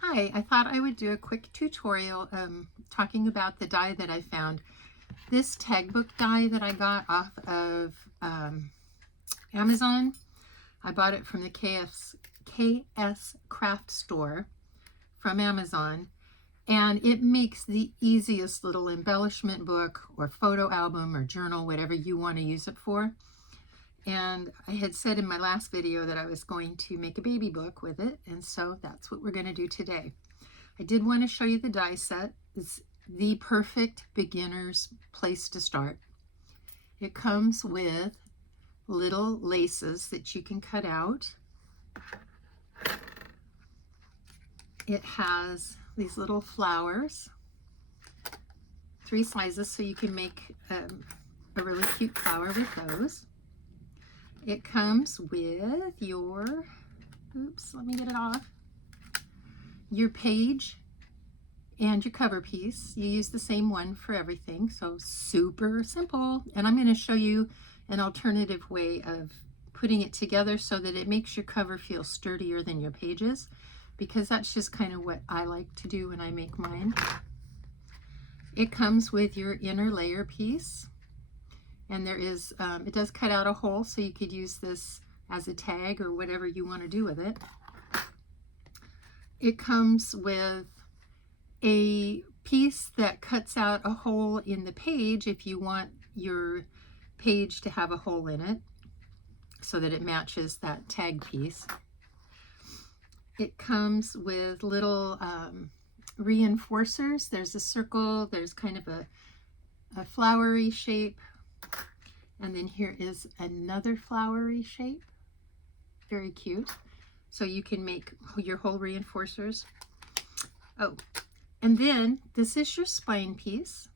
Hi, I thought I would do a quick tutorial talking about the die that I found. This tag book die that I got off of Amazon. I bought it from the KSCraft store from Amazon, and it makes the easiest little embellishment book or photo album or journal, whatever you want to use it for. And I had said in my last video that I was going to make a baby book with it, and so that's what we're going to do today. I did want to show you the die set. It's the perfect beginner's place to start. It comes with little laces that you can cut out. It has these little flowers, 3 sizes, so you can make a really cute flower with those. It comes with your, oops, let me get it off, your page and your cover piece. You use the same one for everything, so super simple. And I'm going to show you an alternative way of putting it together so that it makes your cover feel sturdier than your pages, because that's just kind of what I like to do when I make mine. It comes with your inner layer piece. And there is, it does cut out a hole, so you could use this as a tag or whatever you want to do with it. It comes with a piece that cuts out a hole in the page if you want your page to have a hole in it, so that it matches that tag piece. It comes with little reinforcers. There's a circle, there's kind of a flowery shape. And then here is another flowery shape. Very cute. So you can make your whole reinforcers. Oh, and then this is your spine piece.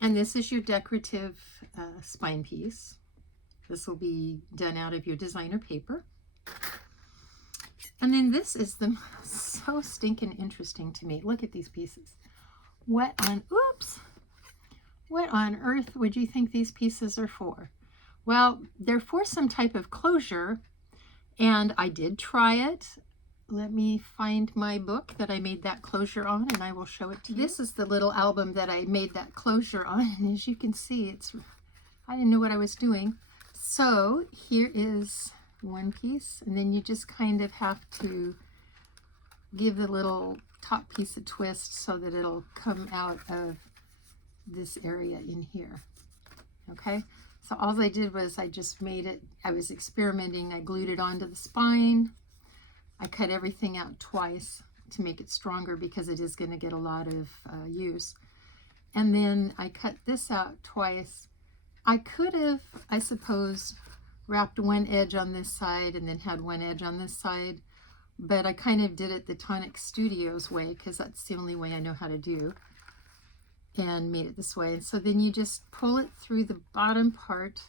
And this is your decorative spine piece. This will be done out of your designer paper. And then this is so stinking interesting to me. Look at these pieces. What on earth would you think these pieces are for? Well, they're for some type of closure, and I did try it. Let me find my book that I made that closure on, and I will show it to you. This is the little album that I made that closure on, and as you can see, I didn't know what I was doing. So here is one piece, and then you just kind of have to give the little top piece a twist so that it'll come out of this area in here. Okay, so all I did was I just made it, I was experimenting, I glued it onto the spine. I cut everything out twice to make it stronger because it is going to get a lot of use. And then I cut this out twice. I could have, I suppose, wrapped one edge on this side and then had one edge on this side, but I kind of did it the Tonic Studios way because that's the only way I know how to do, and made it this way. And so then you just pull it through the bottom part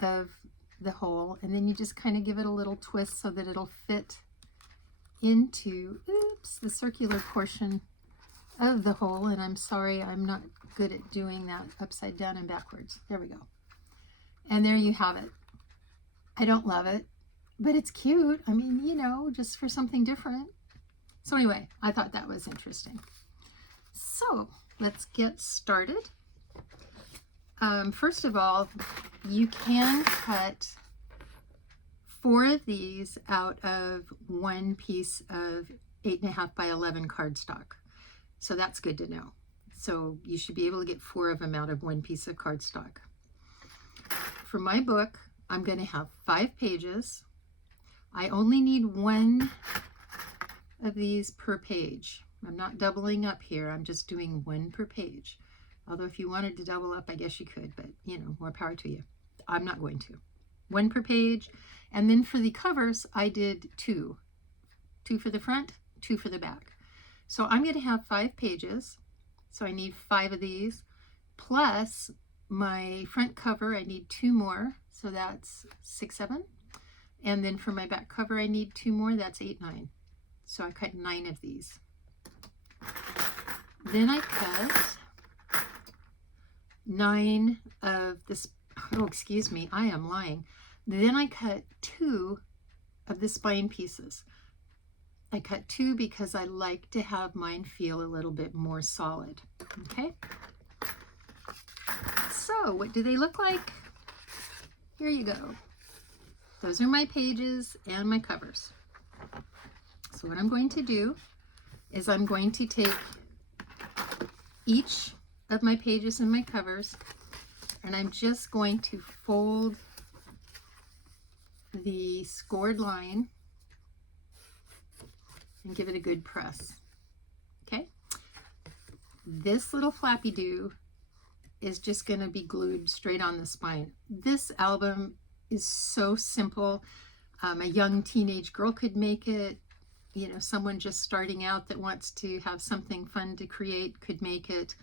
of the hole, and then you just kind of give it a little twist so that it'll fit into, oops, the circular portion of the hole. And I'm sorry, I'm not good at doing that upside down and backwards. There we go. And there you have it. I don't love it, but it's cute. I mean, you know, just for something different. So anyway, I thought that was interesting. So let's get started. First of all, you can cut 4 of these out of one piece of 8.5 by 11 cardstock. So that's good to know. So you should be able to get 4 of them out of one piece of cardstock. For my book, I'm going to have 5 pages. I only need 1 of these per page. I'm not doubling up here. I'm just doing 1 per page. Although if you wanted to double up, I guess you could, but you know, more power to you. I'm not going to. 1 per page. And then for the covers, I did 2. 2 for the front, 2 for the back. So I'm going to have 5 pages. So I need 5 of these. Plus my front cover, I need 2 more. So that's 6, 7. And then for my back cover, I need 2 more. That's 8, 9. So I cut 9 of these. Then I cut 9 of this, oh, excuse me, I am lying. Then I cut 2 of the spine pieces. I cut 2 because I like to have mine feel a little bit more solid. Okay. So what do they look like? Here you go. Those are my pages and my covers. So what I'm going to do is I'm going to take each of my pages and my covers, and I'm just going to fold the scored line and give it a good press. Okay? This little flappy do is just going to be glued straight on the spine. This album is so simple. A young teenage girl could make it. You know, someone just starting out that wants to have something fun to create could make it.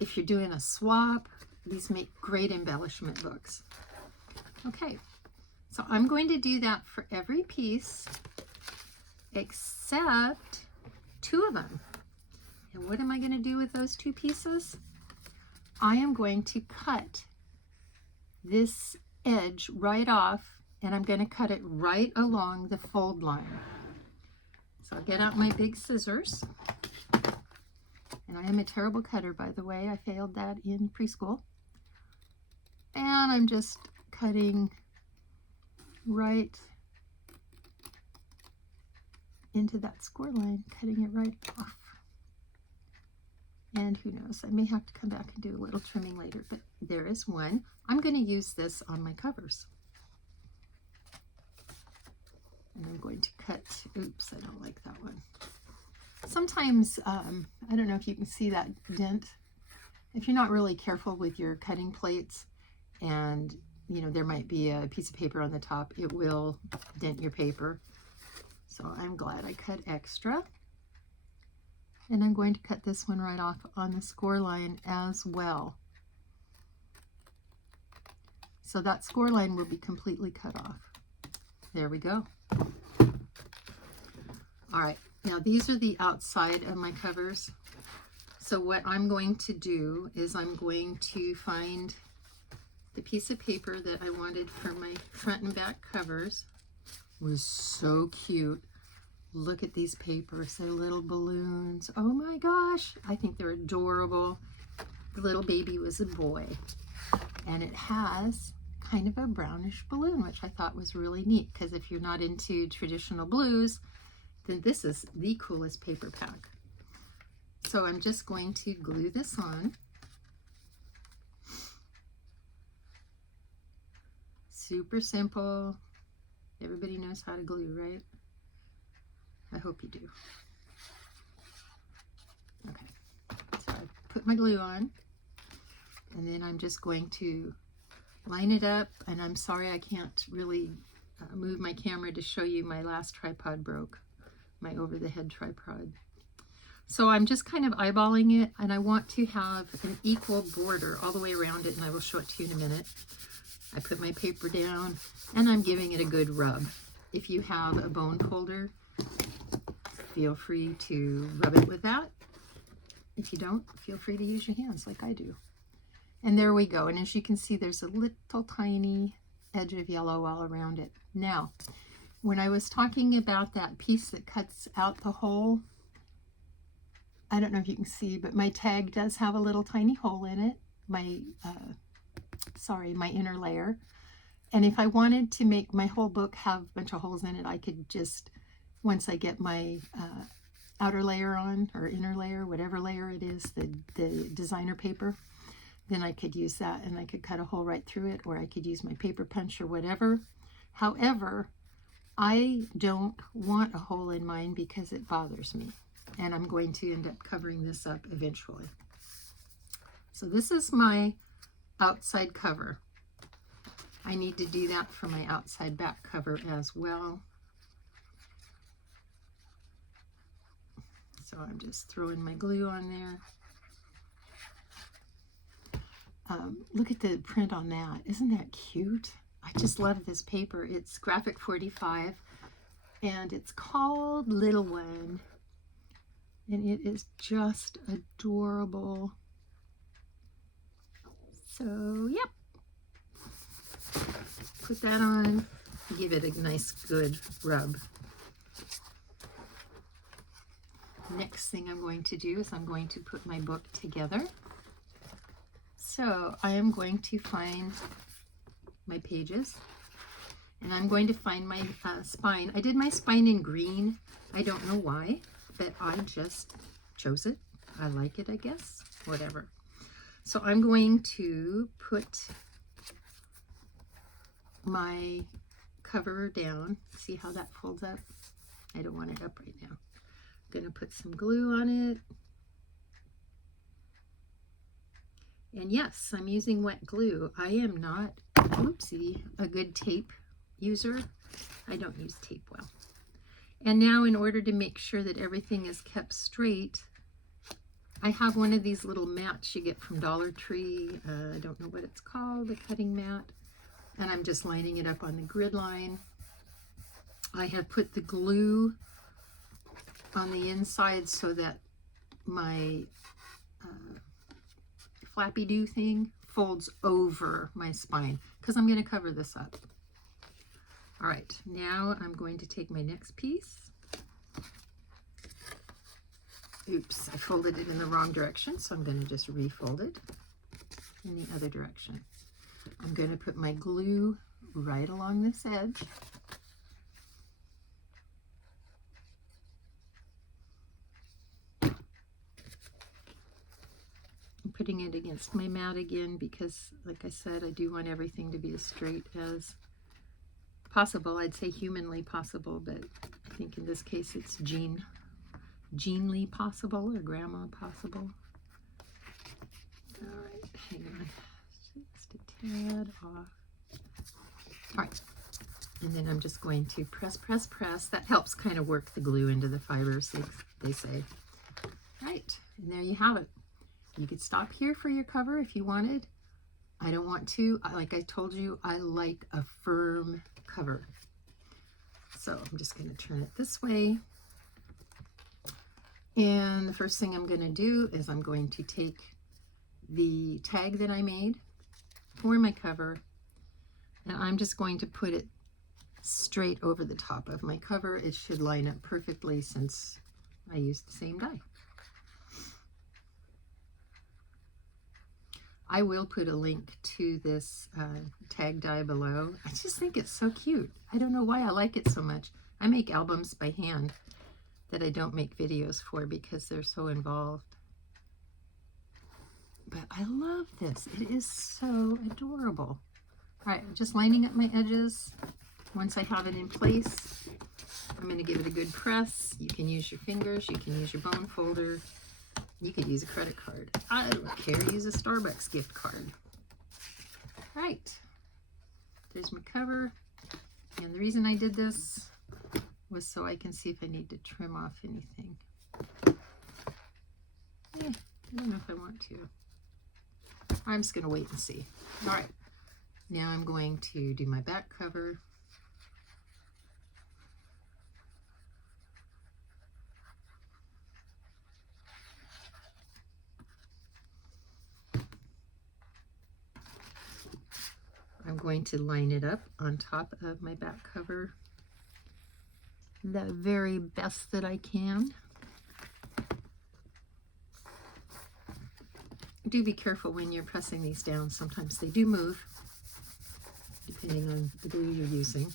If you're doing a swap, these make great embellishment books. Okay, so I'm going to do that for every piece except 2 of them. And what am I going to do with those 2 pieces? I am going to cut this edge right off, and I'm going to cut it right along the fold line. So I'll get out my big scissors, and I am a terrible cutter, by the way. I failed that in preschool. And I'm just cutting right into that score line, cutting it right off. And who knows, I may have to come back and do a little trimming later, but there is one. I'm going to use this on my covers. And I'm going to cut, oops, I don't like that one. Sometimes, I don't know if you can see that dent. If you're not really careful with your cutting plates and, you know, there might be a piece of paper on the top, it will dent your paper. So I'm glad I cut extra. And I'm going to cut this one right off on the score line as well. So that score line will be completely cut off. There we go. All right, now these are the outside of my covers. So what I'm going to do is I'm going to find the piece of paper that I wanted for my front and back covers. It was so cute. Look at these papers, they're little balloons. Oh my gosh, I think they're adorable. The little baby was a boy, and it has kind of a brownish balloon, which I thought was really neat, because if you're not into traditional blues, then this is the coolest paper pack. So I'm just going to glue this on. Super simple. Everybody knows how to glue, right? I hope you do. Okay, so I put my glue on, and then I'm just going to line it up, and I'm sorry I can't really move my camera to show you my last tripod broke, my over-the-head tripod. So I'm just kind of eyeballing it, and I want to have an equal border all the way around it, and I will show it to you in a minute. I put my paper down, and I'm giving it a good rub. If you have a bone folder, feel free to rub it with that. If you don't, feel free to use your hands like I do. And there we go. And as you can see, there's a little tiny edge of yellow all around it. Now, when I was talking about that piece that cuts out the hole, I don't know if you can see, but my tag does have a little tiny hole in it. My inner layer. And if I wanted to make my whole book have a bunch of holes in it, I could just, once I get my outer layer on, or inner layer, whatever layer it is, the designer paper, then I could use that, and I could cut a hole right through it, or I could use my paper punch or whatever. However, I don't want a hole in mine because it bothers me, and I'm going to end up covering this up eventually. So this is my outside cover. I need to do that for my outside back cover as well. So I'm just throwing my glue on there. Look at the print on that. Isn't that cute? I just love this paper. It's Graphic 45, and it's called Little One, and it is just adorable. So, yep. Put that on, give it a nice good rub. next thing I'm going to do is I'm going to put my book together. So I am going to find my pages, and I'm going to find my spine. I did my spine in green. I don't know why, but I just chose it. I like it, I guess, whatever. So I'm going to put my cover down. See how that folds up? I don't want it up right now. I'm going to put some glue on it. And yes, I'm using wet glue. I am not, oopsie, a good tape user. I don't use tape well. And now, in order to make sure that everything is kept straight, I have one of these little mats you get from Dollar Tree. I don't know what it's called, a cutting mat. And I'm just lining it up on the grid line. I have put the glue on the inside so that my flappy do thing folds over my spine, because I'm going to cover this up. All right, now I'm going to take my next piece. Oops, I folded it in the wrong direction, so I'm going to just refold it in the other direction. I'm going to put my glue right along this edge. I'm putting it against my mat again because, like I said, I do want everything to be as straight as possible. I'd say humanly possible, but I think in this case it's Jeanly possible, or grandma possible. All right, hang on, just a tad off. All right, and then I'm just going to press, press, press. That helps kind of work the glue into the fibers, they say. All right, and there you have it. You could stop here for your cover if you wanted. I don't want to. Like I told you, I like a firm cover. So I'm just going to turn it this way. And the first thing I'm going to do is I'm going to take the tag that I made for my cover, and I'm just going to put it straight over the top of my cover. It should line up perfectly since I used the same die. I will put a link to this tag die below. I just think it's so cute. I don't know why I like it so much. I make albums by hand that I don't make videos for because they're so involved. But I love this. It is so adorable. All right, I'm just lining up my edges. Once I have it in place, I'm going to give it a good press. You can use your fingers. You can use your bone folder. You could use a credit card. I don't care. Use a Starbucks gift card. All right. There's my cover. And the reason I did this was so I can see if I need to trim off anything. I don't know if I want to. I'm just going to wait and see. All right. Now I'm going to do my back cover. I'm going to line it up on top of my back cover the very best that I can. Do be careful when you're pressing these down. Sometimes they do move, depending on the glue you're using.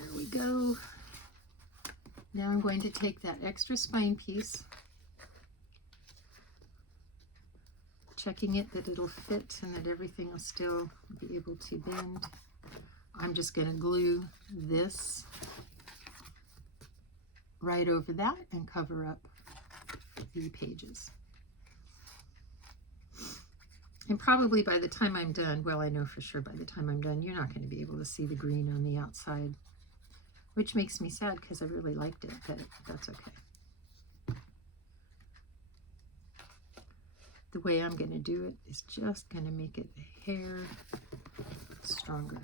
There we go. Now I'm going to take that extra spine piece, checking it that it'll fit and that everything will still be able to bend. I'm just going to glue this right over that and cover up the pages. And probably by the time I'm done, well, I know for sure by the time I'm done, you're not going to be able to see the green on the outside, which makes me sad because I really liked it, but that's okay. The way I'm going to do it is just going to make it a hair stronger.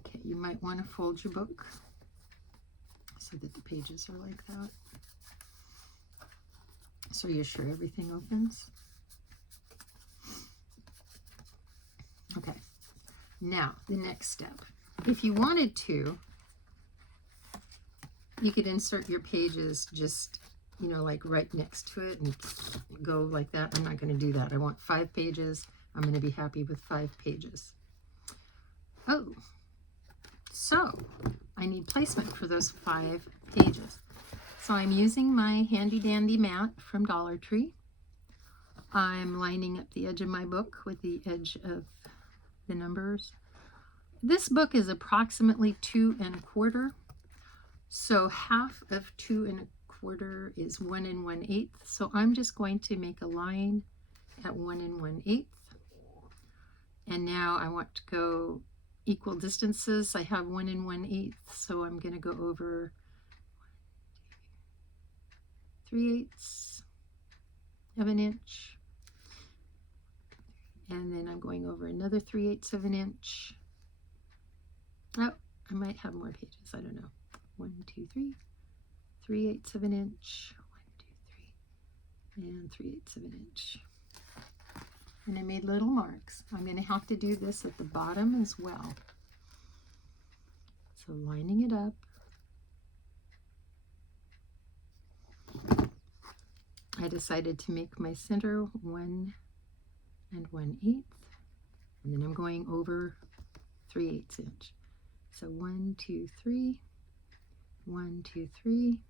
Okay, you might want to fold your book so that the pages are like that, so you're sure everything opens. Okay, now the next step. If you wanted to, You could insert your pages just, you know, like right next to it and go like that. I'm not going to do that. I want 5 pages. I'm going to be happy with 5 pages. Oh, so I need placement for those 5 pages. So I'm using my handy dandy mat from Dollar Tree. I'm lining up the edge of my book with the edge of the numbers. This book is approximately 2 1/4. So half of 2 1/4 is 1 1/8. So I'm just going to make a line at 1 1/8. And now I want to go equal distances. I have 1 1/8. So I'm going to go over 3/8 of an inch. And then I'm going over another 3/8 of an inch. Oh, I might have more pages. I don't know. 1, 2, 3, 3/8 of an inch. 1, 2, 3, and 3/8 of an inch. And I made little marks. I'm going to have to do this at the bottom as well. So lining it up. I decided to make my center 1 1/8, and then I'm going over 3/8 inch. So 1, 2, 3, 1, 2, 3,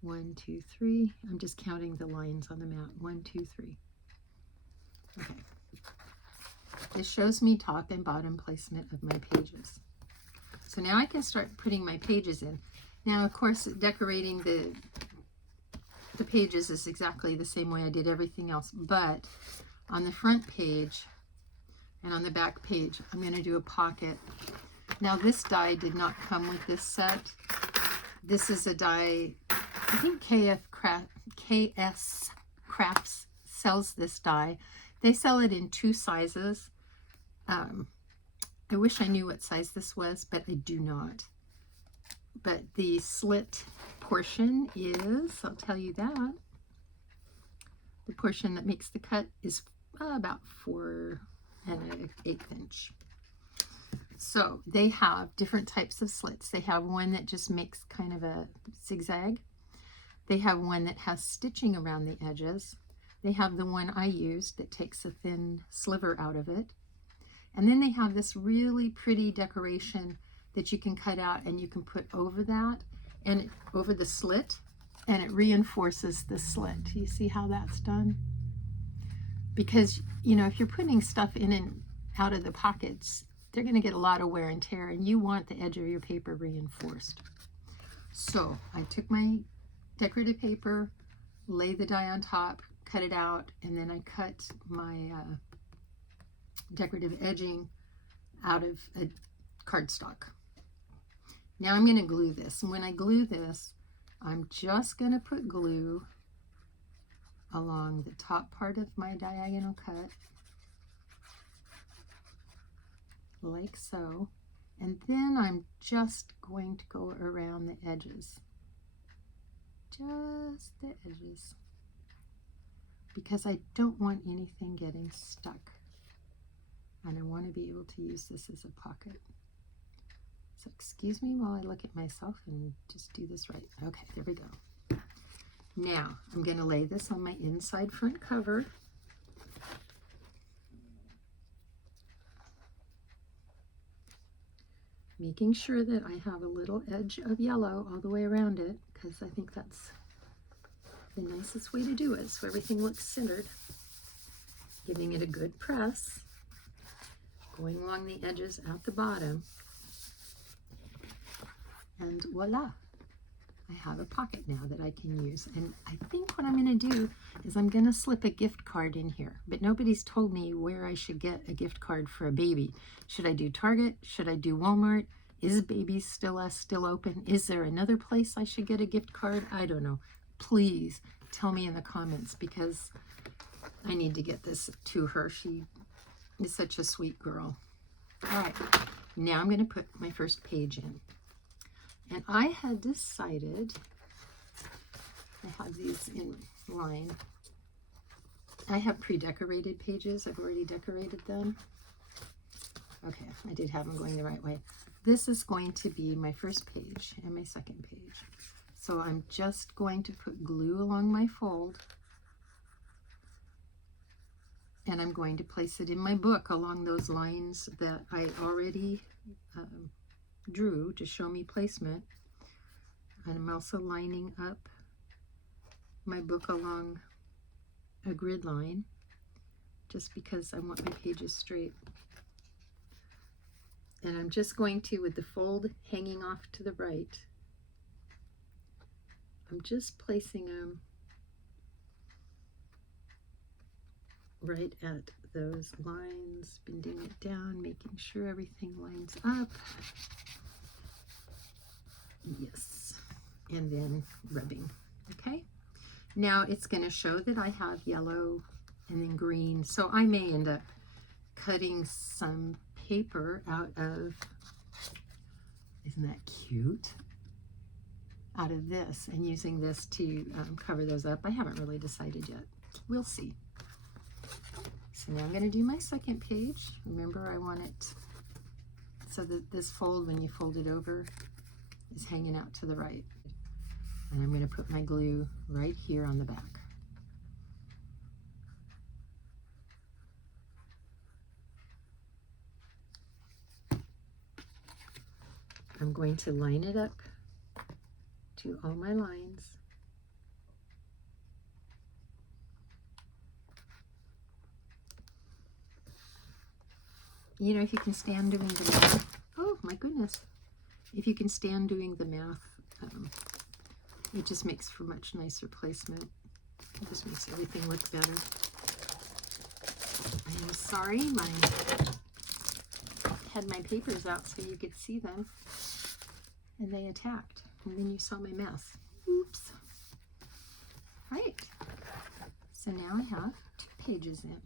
1, 2, 3. I'm just counting the lines on the mat. 1, 2, 3. Okay. This shows me top and bottom placement of my pages. So now I can start putting my pages in. Now, of course, decorating the pages is exactly the same way I did everything else, but on the front page and on the back page, I'm going to do a pocket. Now, this die did not come with this set. This is a die, I think KSCraft sells this die. They sell it in 2 sizes. I wish I knew what size this was, but I do not. But the slit portion is, I'll tell you that, the portion that makes the cut is about 4 1/8 inch. So they have different types of slits. They have one that just makes kind of a zigzag. They have one that has stitching around the edges. They have the one I used that takes a thin sliver out of it. And then they have this really pretty decoration that you can cut out and you can put over that and over the slit, and it reinforces the slit. You see how that's done? Because, you know, if you're putting stuff in and out of the pockets, they're going to get a lot of wear and tear, and you want the edge of your paper reinforced. So I took my decorative paper, lay the die on top, cut it out, and then I cut my decorative edging out of a cardstock. Now I'm going to glue this, and when I glue this, I'm just going to put glue along the top part of my diagonal cut, like so, and then I'm just going to go around the edges, just the edges, because I don't want anything getting stuck, and I want to be able to use this as a pocket. So excuse me while I look at myself and just do this right. Okay, there we go. Now I'm going to lay this on my inside front cover. Making sure that I have a little edge of yellow all the way around it, because I think that's the nicest way to do it, so everything looks centered. Giving it a good press, going along the edges at the bottom, and voila, I have a pocket now that I can use. And I think what I'm going to do is I'm going to slip a gift card in here, but nobody's told me where I should get a gift card for a baby. Should I do Target? Should I do Walmart? Is Babies still open? Is there another place I should get a gift card? I don't know. Please tell me in the comments, because I need to get this to her. She is such a sweet girl. All right, now I'm going to put my first page in. And I had decided, I have these in line. I have pre-decorated pages. I've already decorated them. Okay, I did have them going the right way. this is going to be my first page and my second page. So I'm just going to put glue along my fold, and I'm going to place it in my book along those lines that I already drew to show me placement. And I'm also lining up my book along a grid line just because I want my pages straight. And I'm just going to, with the fold hanging off to the right, I'm just placing them right at those lines, bending it down, making sure everything lines up. Yes, and then rubbing. Okay, now it's going to show that I have yellow and then green, so I may end up cutting some paper out of, isn't that cute, out of this, and using this to cover those up. I haven't really decided yet. We'll see. So now I'm going to do my second page. Remember, I want it so that this fold, when you fold it over, is hanging out to the right. And I'm going to put my glue right here on the back. I'm going to line it up to all my lines. You know, if you can stand doing the math, oh my goodness, if you can stand doing the math, it just makes for much nicer placement. It just makes everything look better. I am sorry, had my papers out so you could see them, and they attacked, and then you saw my mess. Oops. Right. So now I have 2 pages in.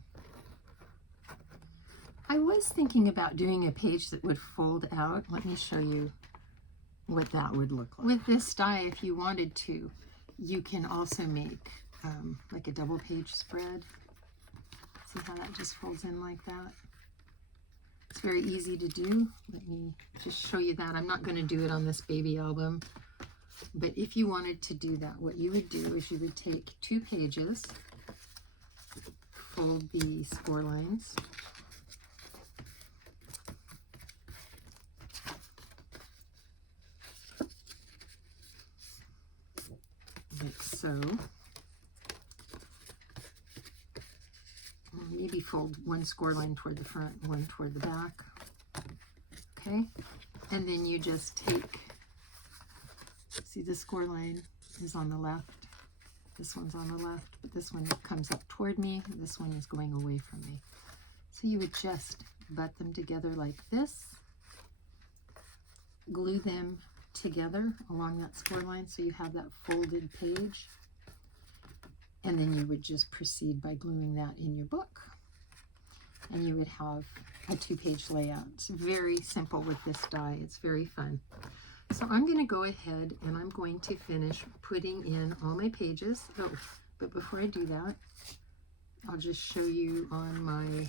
I was thinking about doing a page that would fold out. Let me show you what that would look like. With this die, if you wanted to, you can also make like a double page spread. See how that just folds in like that? It's very easy to do. Let me just show you that. I'm not going to do it on this baby album, but if you wanted to do that, what you would do is you would take 2 pages, fold the score lines, like so. Maybe fold 1 score line toward the front, 1 toward the back. Okay, and then you just take, see the score line is on the left, this one's on the left, but this one comes up toward me, this one is going away from me. So you would just butt them together like this, glue them together along that score line so you have that folded page, and then you would just proceed by gluing that in your book, and you would have a 2-page layout. It's very simple with this die. It's very fun. So I'm going to go ahead and I'm going to finish putting in all my pages. Oh, but before I do that, I'll just show you on my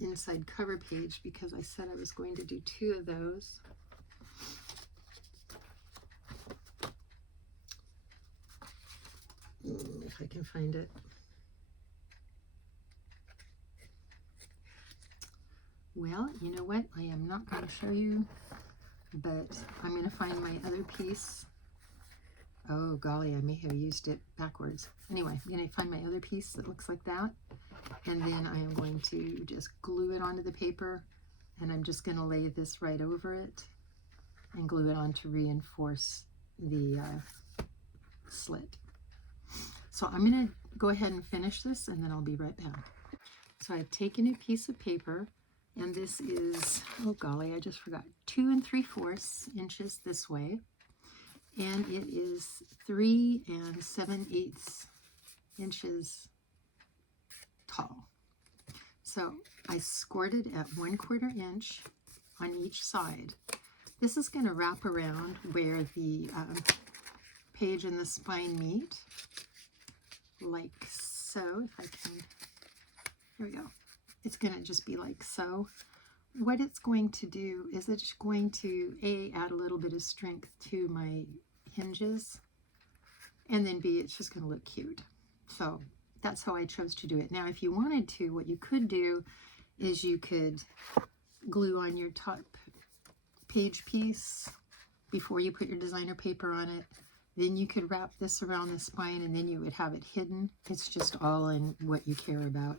inside cover page, because I said I was going to do 2 of those. If I can find it. Well, you know what? I am not going to show you, but I'm going to find my other piece. Oh, golly, I may have used it backwards. Anyway, I'm going to find my other piece that looks like that, and then I am going to just glue it onto the paper, and I'm just going to lay this right over it and glue it on to reinforce the slit. So I'm going to go ahead and finish this, and then I'll be right back. So I've taken a piece of paper, and this is, oh golly, I just forgot, 2 3/4 inches this way, and it is 3 7/8 inches tall. So I scored it at 1/4 inch on each side. This is going to wrap around where the page and the spine meet, like so. If I can, here we go. It's going to just be like so. what it's going to do is it's going to A, add a little bit of strength to my hinges, and then B, it's just going to look cute. So that's how I chose to do it. Now, if you wanted to, what you could do is you could glue on your top page piece before you put your designer paper on it. Then you could wrap this around the spine and then you would have it hidden. It's just all in what you care about.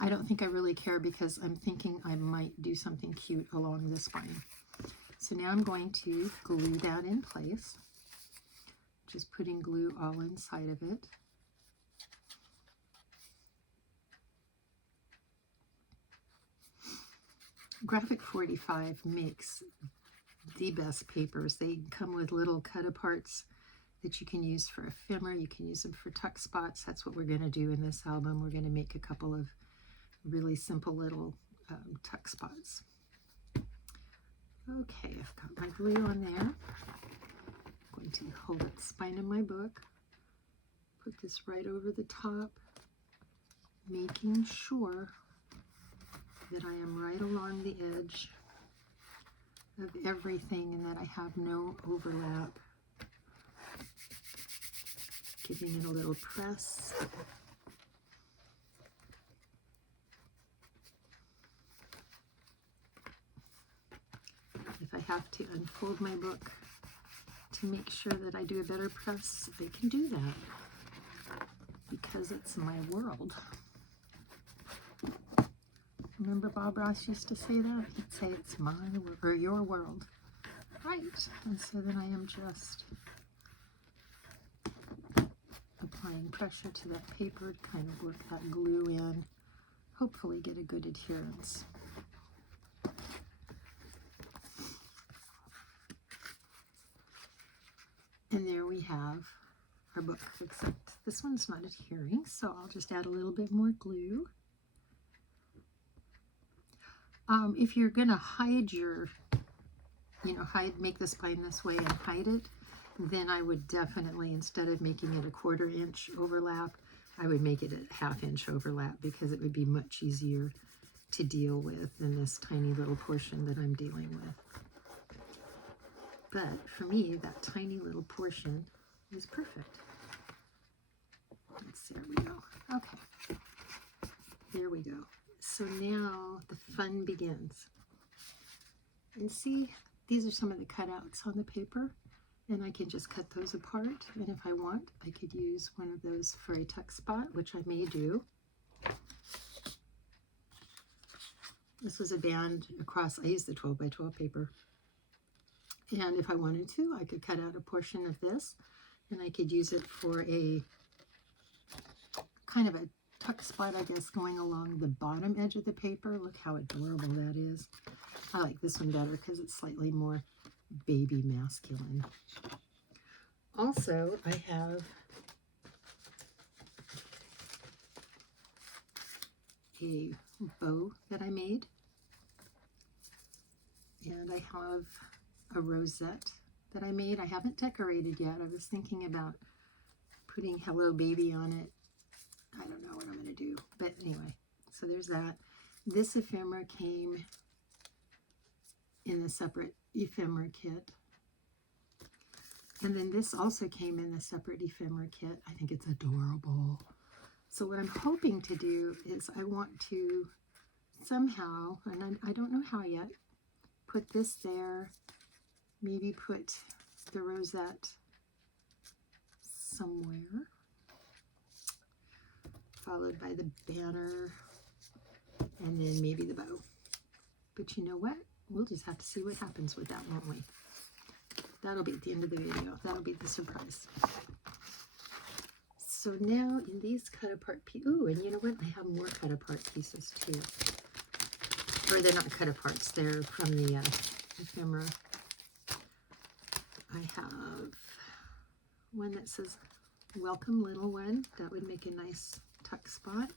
I don't think I really care because I'm thinking I might do something cute along the spine. So now I'm going to glue that in place. Just putting glue all inside of it. Graphic 45 makes the best papers. They come with little cut-aparts that you can use for ephemera. You can use them for tuck spots. That's what we're going to do in this album. We're going to make a couple of really simple little tuck spots. Okay, I've got my glue on there. I'm going to hold up the spine of my book. Put this right over the top, making sure that I am right along the edge of everything and that I have no overlap. Giving it a little press. If I have to unfold my book to make sure that I do a better press, I can do that because it's my world. Remember Bob Ross used to say that? He'd say it's my world, or your world. Right. And so then I am just applying pressure to that paper to kind of work that glue in, hopefully get a good adherence. And there we have our book, except this one's not adhering, so I'll just add a little bit more glue. If you're going to hide your, make the spine this way and hide it, then I would definitely, instead of making it a 1/4 inch overlap, I would make it a 1/2 inch overlap because it would be much easier to deal with than this tiny little portion that I'm dealing with. But for me, that tiny little portion is perfect. There we go. Okay. There we go. So now the fun begins. And see, these are some of the cutouts on the paper, and I can just cut those apart. And if I want, I could use one of those for a tuck spot, which I may do. This was a band across, I used the 12 by 12 paper. And if I wanted to, I could cut out a portion of this, and I could use it for a kind of a tuck spot, I guess, going along the bottom edge of the paper. Look how adorable that is. I like this one better because it's slightly more baby masculine. Also, I have a bow that I made, and I have a rosette that I made. I haven't decorated yet. I was thinking about putting Hello Baby on it. I don't know what I'm going to do, but anyway, so there's that. This ephemera came in the separate ephemera kit, and then this also came in the separate ephemera kit. I think it's adorable. So what I'm hoping to do is I want to somehow, and I don't know how yet, put this there, maybe put the rosette somewhere, followed by the banner, and then maybe the bow. But you know what? We'll just have to see what happens with that, won't we? That'll be at the end of the video. That'll be the surprise. So now in these cut apart pieces, ooh, and you know what? I have more cut apart pieces too. Or they're not cut aparts, they're from the ephemera. I have one that says, "Welcome, little one." That would make a nice tuck spot.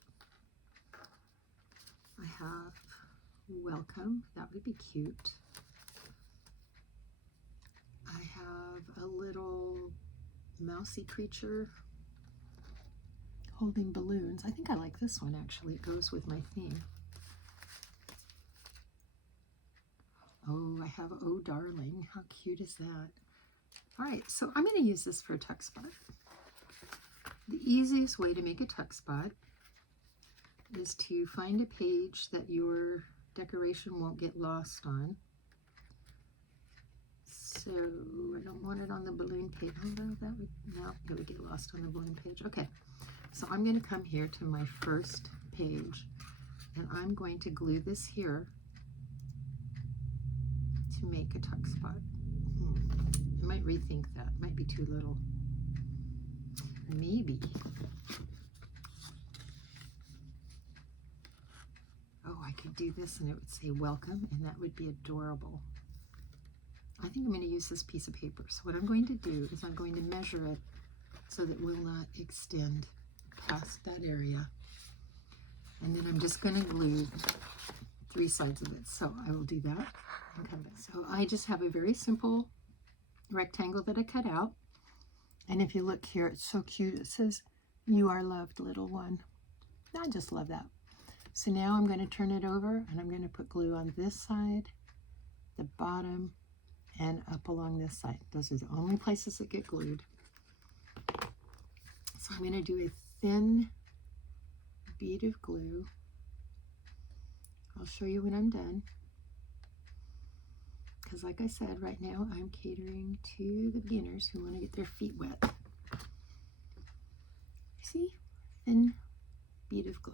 I have "Welcome." That would be cute. I have a little mousy creature holding balloons. I think I like this one actually. It goes with my theme. have Oh Darling. How cute is that? All right, so I'm going to use this for a tuck spot. The easiest way to make a tuck spot is to find a page that your decoration won't get lost on. So I don't want it on the balloon page. Although that would, no, it would get lost on the balloon page. Okay, so I'm going to come here to my first page, and I'm going to glue this here to make a tuck spot. I might rethink that. Might be too little. Maybe. Oh, I could do this and it would say welcome, and that would be adorable. I think I'm going to use this piece of paper. So what I'm going to do is I'm going to measure it so that it will not extend past that area. And then I'm just going to glue 3 sides of it. So I will do that and come back. So I just have a very simple rectangle that I cut out. And if you look here, it's so cute. It says, "You are loved, little one." I just love that. So now I'm going to turn it over and I'm going to put glue on this side, the bottom, and up along this side. Those are the only places that get glued. So I'm going to do a thin bead of glue. I'll show you when I'm done. Because like I said, right now I'm catering to the beginners who want to get their feet wet. See? Thin bead of glue.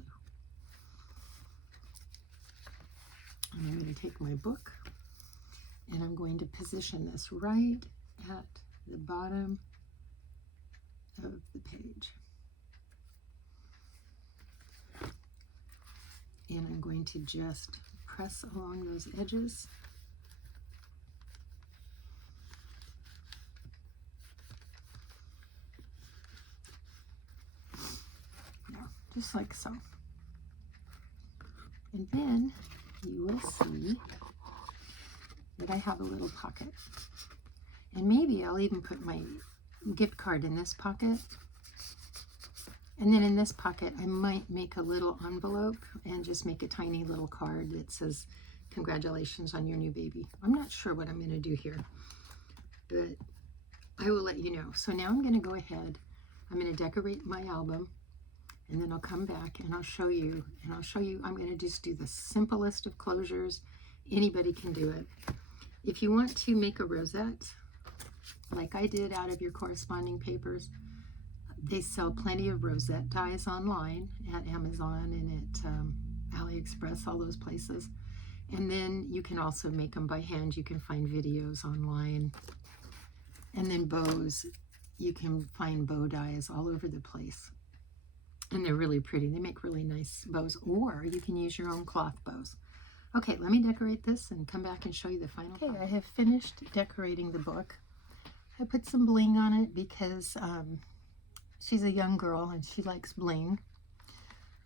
And I'm going to take my book and I'm going to position this right at the bottom of the page. And I'm going to just press along those edges. Just like so. And then you will see that I have a little pocket. And maybe I'll even put my gift card in this pocket. And then in this pocket, I might make a little envelope and just make a tiny little card that says, "Congratulations on your new baby." I'm not sure what I'm going to do here, but I will let you know. So now I'm going to go ahead. I'm going to decorate my album. And then I'll come back and I'll show you, I'm going to just do the simplest of closures. Anybody can do it. If you want to make a rosette, like I did out of your corresponding papers, they sell plenty of rosette dies online at Amazon and at AliExpress, all those places. And then you can also make them by hand. You can find videos online. And then bows, you can find bow dies all over the place. And they're really pretty. They make really nice bows, or you can use your own cloth bows. Okay, let me decorate this and come back and show you the final. Okay, I have finished decorating the book. I put some bling on it because she's a young girl and she likes bling.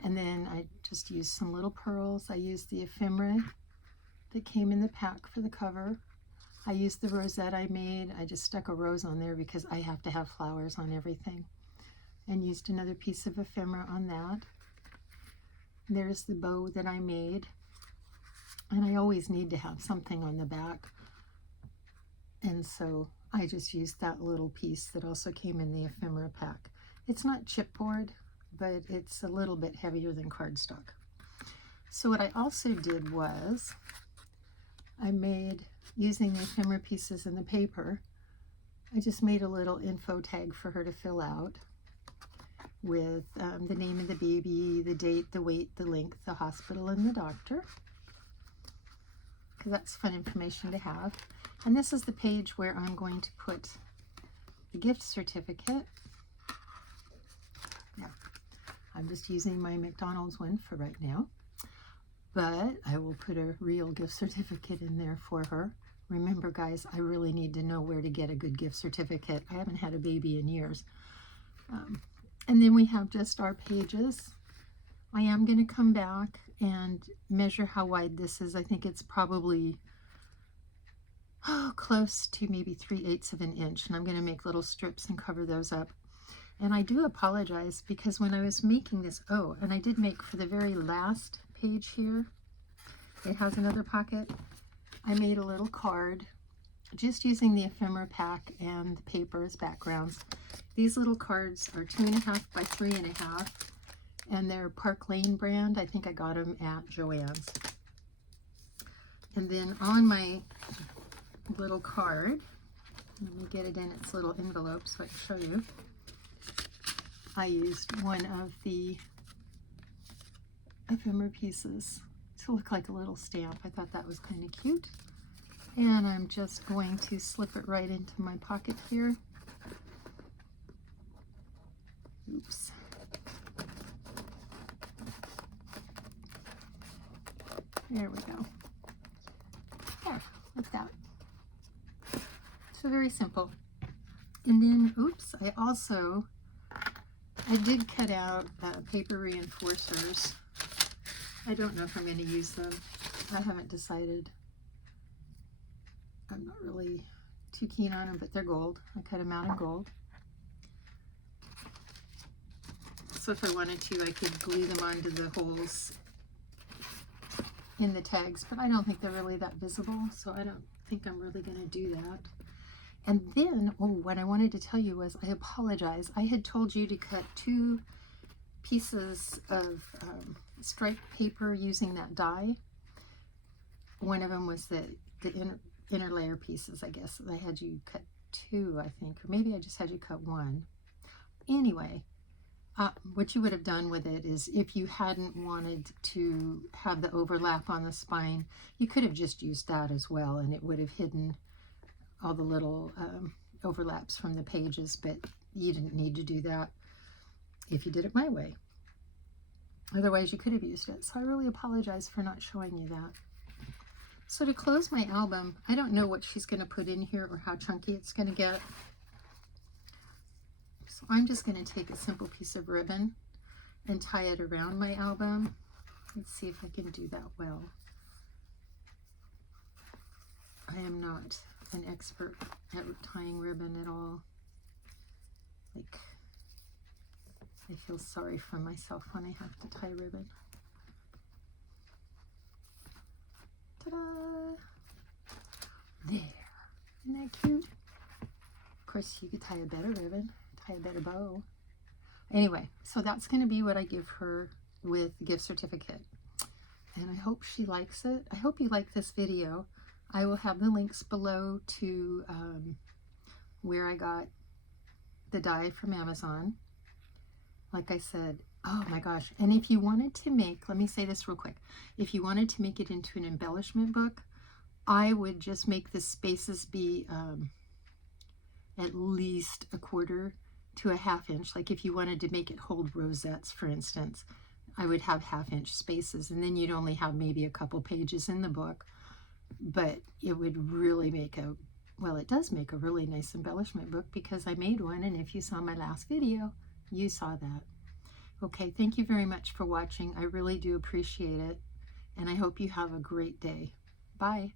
And then I just used some little pearls. I used the ephemera that came in the pack for the cover. I used the rosette I made. I just stuck a rose on there because I have to have flowers on everything. And used another piece of ephemera on that. There's the bow that I made. And I always need to have something on the back. And so I just used that little piece that also came in the ephemera pack. It's not chipboard, but it's a little bit heavier than cardstock. So what I also did was I made, using the ephemera pieces in the paper, I just made a little info tag for her to fill out with the name of the baby, the date, the weight, the length, the hospital, and the doctor, because that's fun information to have. And this is the page where I'm going to put the gift certificate. Yeah, I'm just using my McDonald's one for right now, but I will put a real gift certificate in there for her. Remember, guys, I really need to know where to get a good gift certificate. I haven't had a baby in years. And then we have just our pages. I am going to come back and measure how wide this is. I think it's probably close to maybe 3/8 of an inch. And I'm going to make little strips and cover those up. And I do apologize because when I was making this, and I did make for the very last page here, it has another pocket. I made a little card just using the ephemera pack and the paper as backgrounds. These little cards are 2.5 by 3.5, and they're Park Lane brand. I think I got them at Joann's. And then on my little card, let me get it in its little envelope so I can show you. I used one of the ephemera pieces to look like a little stamp. I thought that was kind of cute. And I'm just going to slip it right into my pocket here. Oops. There we go. There, like that. So very simple. And then, oops, I did cut out paper reinforcers. I don't know if I'm going to use them. I haven't decided. I'm not really too keen on them, but they're gold. I cut them out in gold. So if I wanted to, I could glue them onto the holes in the tags, but I don't think they're really that visible, so I don't think I'm really going to do that. And then, oh, what I wanted to tell you was, I apologize. I had told you to cut 2 pieces of striped paper using that die. One of them was the inner layer pieces, I guess. I had you cut 2, I think, or maybe I just had you cut 1. Anyway, what you would have done with it is, if you hadn't wanted to have the overlap on the spine, you could have just used that as well, and it would have hidden all the little overlaps from the pages, but you didn't need to do that if you did it my way. Otherwise, you could have used it. So I really apologize for not showing you that. So to close my album, I don't know what she's going to put in here or how chunky it's going to get. So I'm just going to take a simple piece of ribbon and tie it around my album. Let's see if I can do that well. I am not an expert at tying ribbon at all. Like, I feel sorry for myself when I have to tie ribbon. Ta-da! There. Isn't that cute? Of course, you could tie a better ribbon, tie a better bow. Anyway, so that's going to be what I give her with the gift certificate. And I hope she likes it. I hope you like this video. I will have the links below to where I got the die from Amazon. Like I said, oh my gosh. And if you wanted to make, let me say this real quick. If you wanted to make it into an embellishment book, I would just make the spaces be at least 1/4 to a 1/2 inch. Like if you wanted to make it hold rosettes, for instance, I would have 1/2 inch spaces, and then you'd only have maybe a couple pages in the book. But it would really make a, well, it does make a really nice embellishment book, because I made one, and if you saw my last video, you saw that. Okay, thank you very much for watching. I really do appreciate it, and I hope you have a great day. Bye.